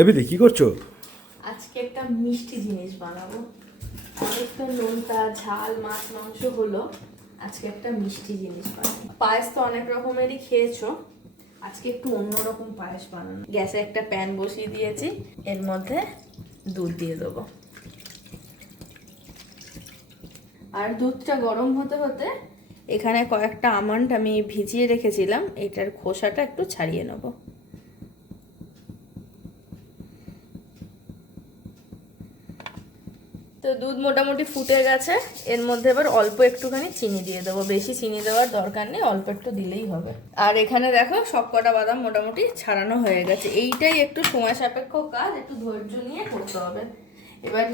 এবিদি কি করছো? আজকে একটা মিষ্টি জিনিস বানাবো। অনেক তো নোনতা ঝাল মাছ মাংস হলো, আজকে একটা মিষ্টি জিনিস বানাবো। পায়েস তো অনেক রকমেরই খেয়েছো, আজকে একটু অন্যরকম পায়েস বানানো। গ্যাসে একটা প্যান বসিয়ে দিয়েছি, এর মধ্যে দুধ দিয়ে দেবো। আর দুধটা গরম হতে হতে এখানে কয়েকটা আমন্ড আমি ভিজিয়ে রেখেছিলাম, এটার খোসাটা একটু ছাড়িয়ে নেবো। তো দুধ মোটামুটি ফুটে গেছে, এর মধ্যে এবার অল্প একটুখানি চিনি দিয়ে দেবো। বেশি চিনি দেওয়ার দরকার নেই, অল্প একটু দিলেই হবে। আর এখানে দেখো সব কটা বাদাম মোটামুটি ছাড়ানো হয়ে গেছে। এইটাই একটু সময় সাপেক্ষ কাজ, একটু ধৈর্য নিয়ে করতে হবে। এবার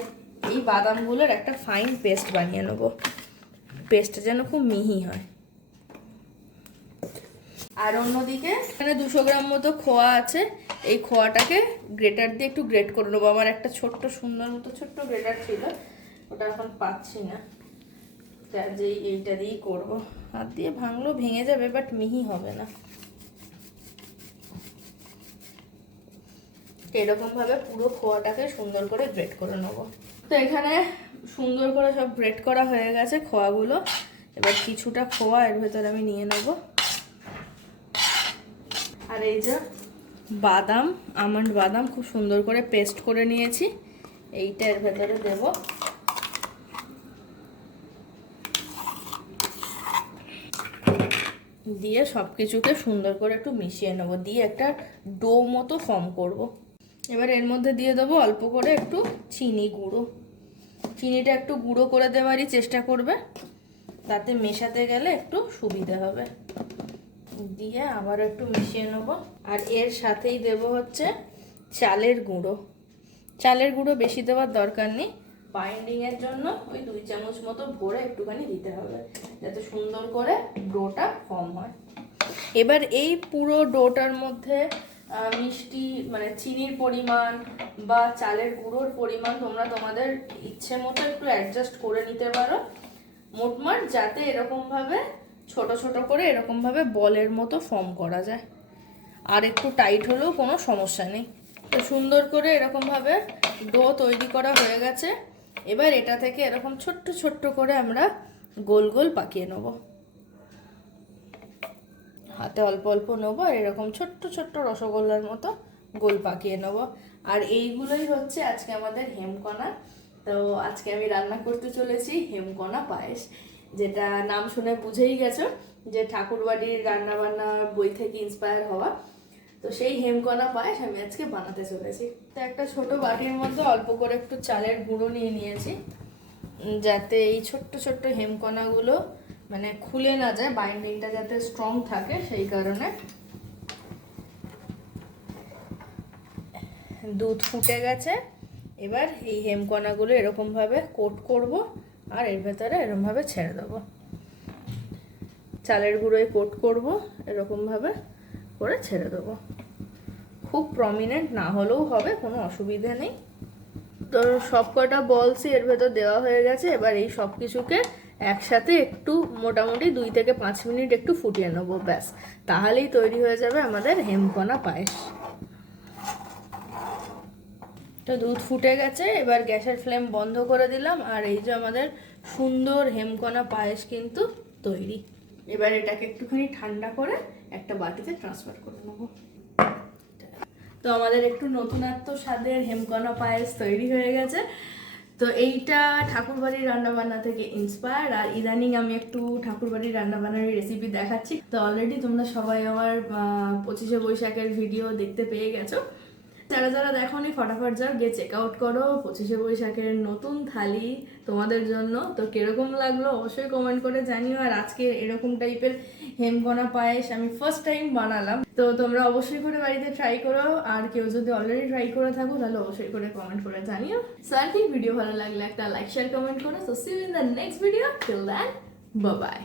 এই বাদামগুলোর একটা ফাইন পেস্ট বানিয়ে নেবো, পেস্টটা যেন খুব মিহি হয়। আর অন্যদিকে এখানে 200 গ্রাম মতো খোয়া আছে, এই খোয়াটাকে গ্রেটার দিয়ে একটু গ্রেট করে নেবো। আমার একটা ছোট্ট সুন্দর মতো ছোট্ট গ্রেটার ছিল, ওটা এখন পাচ্ছি না, তার যে এইটা দিয়েই করবো। হাত দিয়ে ভাঙলেও ভেঙে যাবে, বাট মিহি হবে না। এরকম ভাবে পুরো খোয়াটাকে সুন্দর করে গ্রেট করে নেবো। তো এখানে সুন্দর করে সব গ্রেট করা হয়ে গেছে খোয়াগুলো। এবার কিছুটা খোয়া এর ভেতরে আমি নিয়ে নেবো। আর এই যে বাদাম, আমন্ড বাদাম খুব সুন্দর করে পেস্ট করে নিয়েছি, এইটা এর ভেতরে দেব। দিয়ে সব কিছুকে সুন্দর করে একটু মিশিয়ে নেবো, দিয়ে একটা ডো মতো ফর্ম করব। এবার এর মধ্যে দিয়ে দেবো অল্প করে একটু চিনি গুঁড়ো। চিনিটা একটু গুঁড়ো করে দেওয়ারই চেষ্টা করবে, তাতে মেশাতে গেলে একটু সুবিধা হবে। দিয়ে আবার একটু মিশিয়ে নেবো। আর এর সাথেই দেব হচ্ছে চালের গুঁড়ো। চালের গুঁড়ো বেশি দেওয়ার দরকার নেই, বাইন্ডিংয়ের জন্য ওই 2 চামচ মতো ভরে একটুখানি দিতে হবে, যাতে সুন্দর করে ডোটা ফর্ম হয়। এবার এই পুরো ডোটার মধ্যে মিষ্টি মানে চিনির পরিমাণ বা চালের গুঁড়োর পরিমাণ তোমরা তোমাদের ইচ্ছে মতো একটু অ্যাডজাস্ট করে নিতে পারো। মোটমাট যাতে এরকমভাবে ছোট ছোট করে এরকমভাবে বলের মতো ফর্ম করা যায়। আর একটু টাইট হলেও কোনো সমস্যা নেই। তো সুন্দর করে এরকমভাবে ডো তৈরি করা হয়ে গেছে। এবার এটা থেকে এরকম ছোট্ট ছোট্ট করে আমরা গোল গোল পাকিয়ে নেব। হাতে অল্প অল্প নেবো, আর এরকম ছোট্ট ছোট্ট রসগোল্লার মতো গোল পাকিয়ে নেব। আর এইগুলোই হচ্ছে আজকে আমাদের হেমকণা। তো আজকে আমি রান্না করতে চলেছি হেমকণা পায়েস, যেটা নাম শুনে বুঝেই গেছো যে ঠাকুরবাড়ির রান্নাবান্না বই থেকে ইন্সপায়ার হওয়া। তো সেই হেমকণা পায়েস আমি আজকে বানাতে চলেছি। তো একটা ছোট বাটির মধ্যে অল্প করে একটু চালের গুঁড়ো নিয়ে নিয়েছি, যাতে এই ছোট্ট ছোট্ট হেমকণাগুলো মানে খুলে না যায়, বাইন্ডিংটা যাতে স্ট্রং থাকে সেই কারণে। দুধ ফুটে গেছে, এবার এই হেমকণাগুলো এরকমভাবে কোট করব, আর এর ভেতরে এরকমভাবে ছেড়ে দেবো। চালের গুঁড়োয় কোট করব, এরকমভাবে করে ছেড়ে দেবো। খুব প্রমিনেন্ট না হলেও হবে, কোনো অসুবিধা নেই। তো সব কটা বলসই এর ভেতর দেওয়া হয়ে গেছে। এবার এই সব কিছুকে একসাথে একটু মোটামুটি 2 থেকে 5 মিনিট একটু ফুটিয়ে নেবো, ব্যাস। তাহলেই তৈরি হয়ে যাবে আমাদের হেমকণা পায়েস। তো দুধ ফুটে গেছে, এবার গ্যাসের ফ্লেম বন্ধ করে দিলাম, আর এই যে আমাদের সুন্দর হেমকণা পায়েস কিন্তু তৈরি। এবার এটাকে একটুখানি ঠান্ডা করে একটা বাটিতে ট্রান্সফার করে নেবো। তো আমাদের একটু নতুনত্ব স্বাদের হেমকণা পায়েস তৈরি হয়ে গেছে। তো এইটা ঠাকুরবাড়ির রান্নাবান্না থেকে ইন্সপায়ার। আর ইদানিং আমি একটু ঠাকুরবাড়ির রান্নাবান্নার রেসিপি দেখাচ্ছি। তো অলরেডি তোমরা সবাই আমার 25শে বৈশাখের ভিডিও দেখতে পেয়ে গেছো। যারা যারা দেখোনি ফটাফট যাও গিয়ে চেক আউট করো 25শে বৈশাখের নতুন থালি তোমাদের জন্য। তো কিরকম লাগলো অবশ্যই কমেন্ট করে জানিও। আর আজকে এরকম টাইপের হেমকণা পায়েস আমি ফার্স্ট টাইম বানালাম, তো তোমরা অবশ্যই করে বাড়িতে ট্রাই করো। আর কেউ যদি অলরেডি ট্রাই করে থাকো তাহলে অবশ্যই করে কমেন্ট করে জানিও। সো আর কি, ভিডিও ভালো লাগলে একটা লাইক শেয়ার কমেন্ট করো। So see you in the next video, till then bye by.